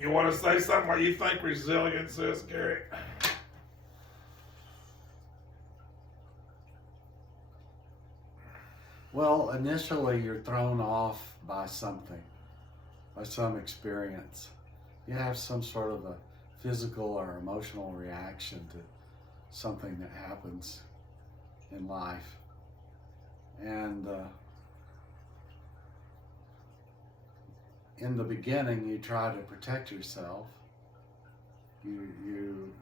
You want to say something what you think resilience is, Gary? Well, initially you're thrown off by something, by some experience. You have some sort of a physical or emotional reaction to something that happens in life. And in the beginning, you try to protect yourself. You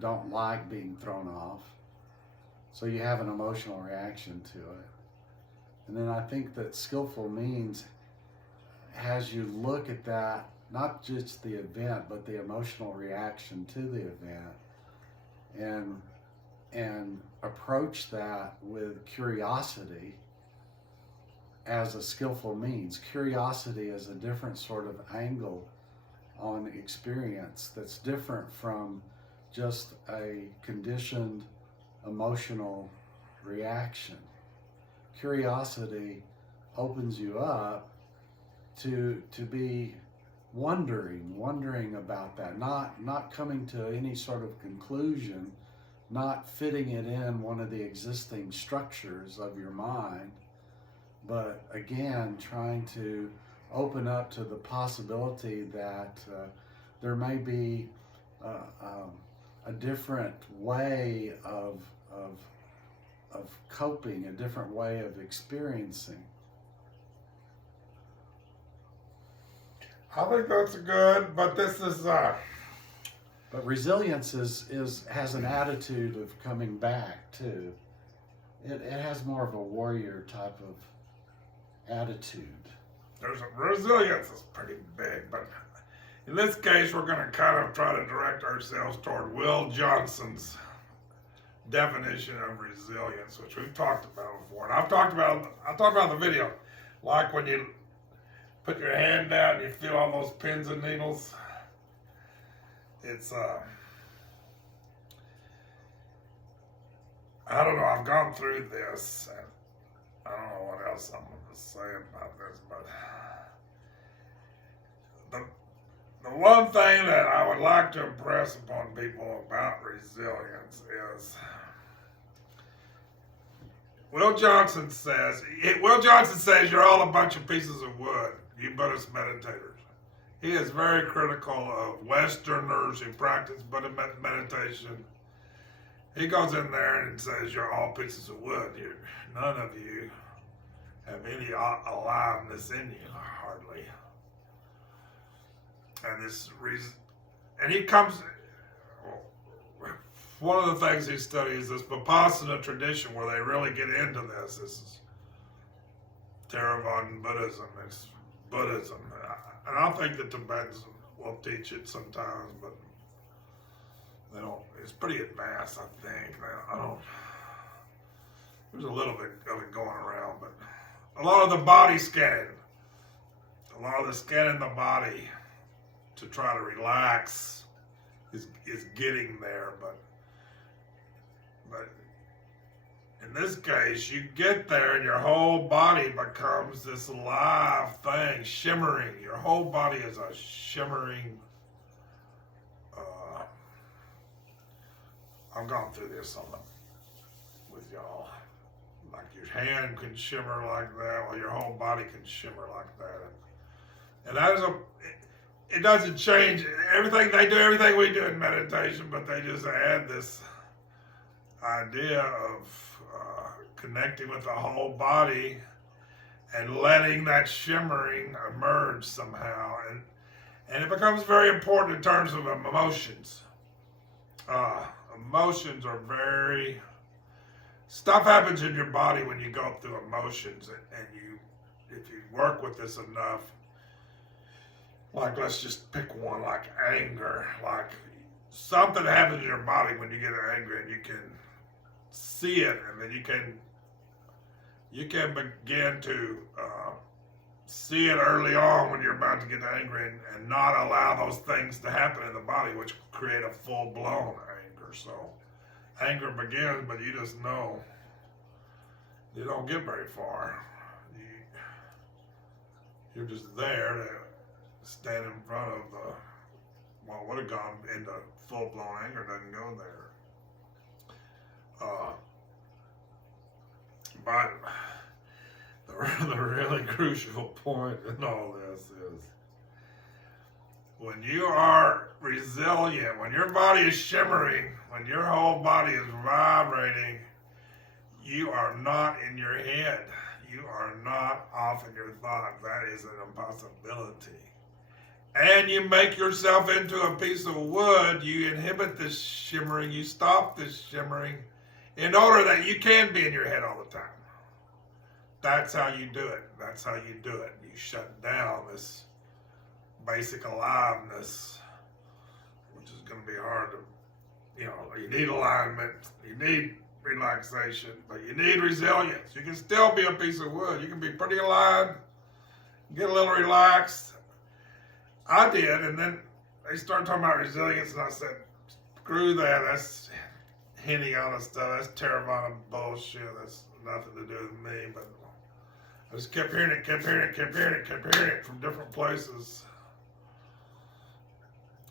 don't like being thrown off, so you have an emotional reaction to it. And then I think that skillful means has you look at that, not just the event, but the emotional reaction to the event, and approach that with curiosity as a skillful means. Curiosity is a different sort of angle on experience that's different from just a conditioned emotional reaction. Curiosity opens you up to be wondering about that, not coming to any sort of conclusion, not fitting it in one of the existing structures of your mind, but again trying to open up to the possibility that there may be a different way of coping, a different way of experiencing. I think that's good, but this is But resilience has an attitude of coming back too. It has more of a warrior type of attitude. there's a resilience is pretty big, but in this case, we're going to kind of try to direct ourselves toward Will Johnson's definition of resilience, which we've talked about before. And I talked about the video, like when you put your hand down and you feel all those pins and needles. It's I don't know. I've gone through this, and I don't know what else I'm going to say about this, but the one thing that I would like to impress upon people about resilience is Will Johnson says you're all a bunch of pieces of wood, you Buddhist meditators. He is very critical of Westerners who practice Buddhist meditation. He goes in there and says you're all pieces of wood. None of you have any aliveness in you, hardly. And this reason, and he comes. One of the things he studies is Vipassana tradition, where they really get into this. This is Theravada Buddhism. It's Buddhism, and I think the Tibetans will teach it sometimes, but they don't. It's pretty advanced, I think. I don't. There's a little bit of it going around, but a lot of the body scanning, a lot of the scanning the body to try to relax is getting there, but in this case, you get there and your whole body becomes this alive thing, shimmering. Your whole body is a shimmering. I've gone through this with y'all. Like your hand can shimmer like that, while your whole body can shimmer like that. And that is it doesn't change everything. They do everything we do in meditation, but they just add this idea of connecting with the whole body and letting that shimmering emerge somehow, and it becomes very important in terms of emotions. Emotions are very stuff happens in your body when you go through emotions, and if you work with this enough, like let's just pick one, like anger, like something happens in your body when you get angry, and you can see it, and then you can begin to see it early on when you're about to get angry, and not allow those things to happen in the body, which create a full-blown anger. So anger begins, but you just know you don't get very far. You're just there to stand in front of well, would have gone into full-blown anger, doesn't go there. But the really crucial point in all this is when you are resilient, when your body is shimmering, when your whole body is vibrating, you are not in your head. You are not off in your thoughts. That is an impossibility. And you make yourself into a piece of wood. You inhibit this shimmering. You stop this shimmering in order that you can be in your head all the time. That's how you do it. That's how you do it. You shut down this basic aliveness, which is going to be hard to, you need alignment, you need relaxation, but you need resilience. You can still be a piece of wood. You can be pretty alive, get a little relaxed. I did, and then they started talking about resilience, and I said, screw that. That's Hinayana stuff. That's Theravada bullshit. That's nothing to do with me. But I just kept hearing it from different places.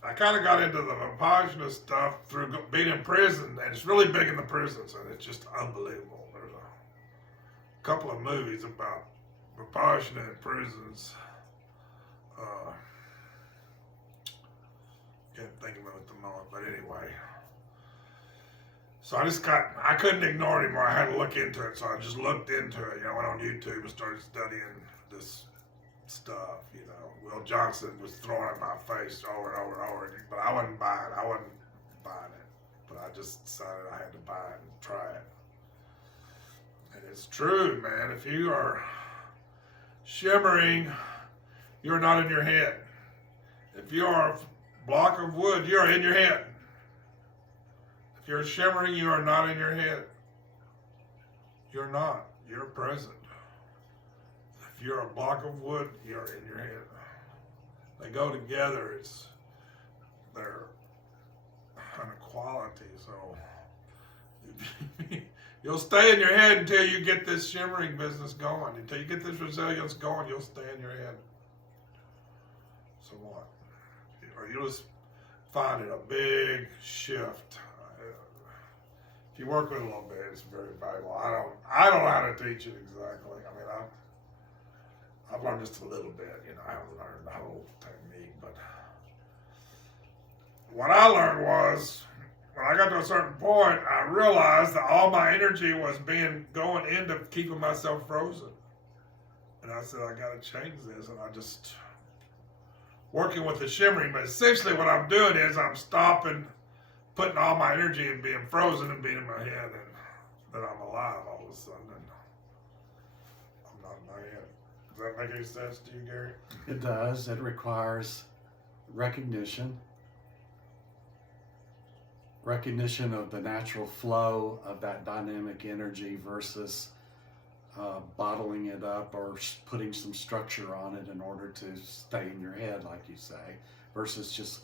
I kind of got into the Vipassana stuff through being in prison, and it's really big in the prisons, and it's just unbelievable. There's a couple of movies about Vipassana in prisons. Can't think of it at the moment, but anyway. So I couldn't ignore it anymore. I had to look into it, so I just looked into it. I went on YouTube and started studying this stuff. Will Johnson was throwing it in my face over and over and over, but I wasn't buying it. But I just decided I had to buy it and try it. And it's true, man. If you are shimmering, you're not in your head. If you are a block of wood, you're in your head. If you're shimmering, you are not in your head. You're not. You're present. If you're a block of wood, you're in your head. They go together. They're an equality. So you'll stay in your head until you get this shimmering business going. Until you get this resilience going, you'll stay in your head. So what? Or you'll just find it a big shift. If you work with it a little bit, it's very valuable. I don't know how to teach it exactly. I've learned just a little bit. I haven't learned the whole technique, but what I learned was when I got to a certain point, I realized that all my energy was going into keeping myself frozen. And I said, I got to change this. And I just working with the shimmering. But essentially what I'm doing is I'm stopping, putting all my energy in being frozen and being in my head, and then I'm alive all of a sudden. And I'm not in my head. Does that make any sense to you, Gary? It does. It requires recognition of the natural flow of that dynamic energy versus bottling it up or putting some structure on it in order to stay in your head, like you say, versus just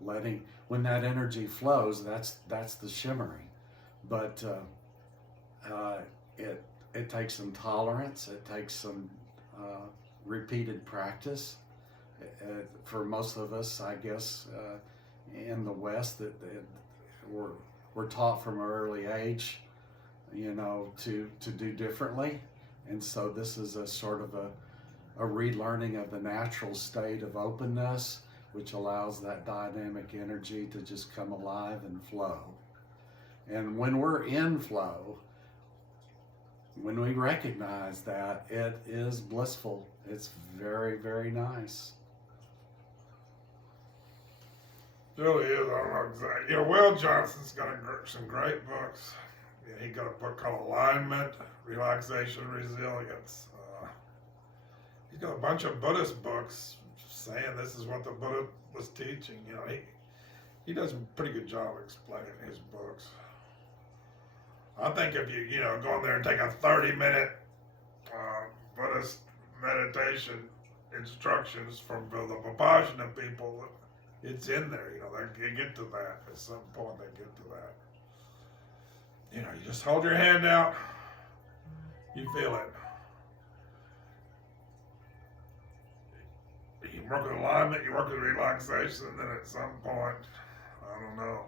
letting, when that energy flows, that's the shimmering. But it takes some tolerance. It takes some repeated practice. For most of us, I guess, in the West, that we're taught from an early age, to do differently, and so this is a sort of a relearning of the natural state of openness, which allows that dynamic energy to just come alive and flow. And when we're in flow, when we recognize that, it is blissful. It's very, very nice. It really is. I don't know exactly. Will Johnson's got some great books. He got a book called Alignment, Relaxation, Resilience. He's got a bunch of Buddhist books saying this is what the Buddha was teaching. He does a pretty good job explaining his books. I think if you go in there and take a 30-minute Buddhist meditation instructions from the Vipassana people, it's in there. They get to that at some point. They get to that. You just hold your hand out. You feel it. You work with alignment, you work with relaxation, and then at some point, I don't know,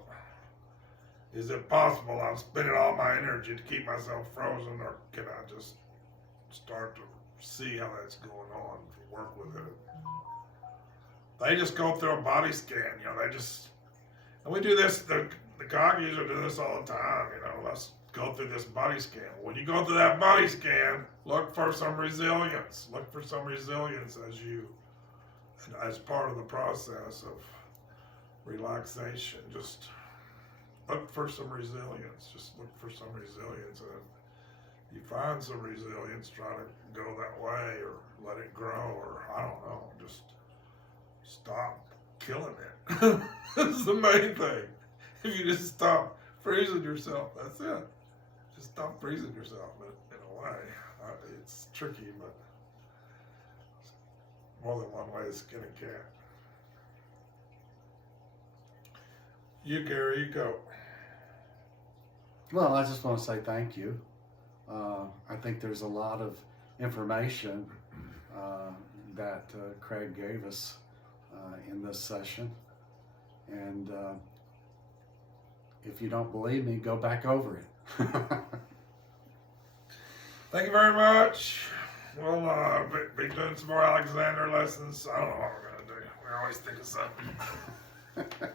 is it possible I'm spending all my energy to keep myself frozen, or can I just start to see how that's going on, work with it? They just go through a body scan, and we do this, the God user do this all the time, let's go through this body scan. When you go through that body scan, look for some resilience. Look for some resilience as part of the process of relaxation. Just look for some resilience. Just look for some resilience. And if you find some resilience, try to go that way or let it grow, or I don't know, just stop killing it. That's the main thing. If you just stop freezing yourself, that's it. Just stop freezing yourself in a way. It's tricky, but more than one way to skin a cat. You, Gary, you go. Well, I just want to say thank you. I think there's a lot of information that Craig gave us in this session. And if you don't believe me, go back over it. Thank you very much. We'll be doing some more Alexander lessons. I don't know what we're going to do. We always think of something.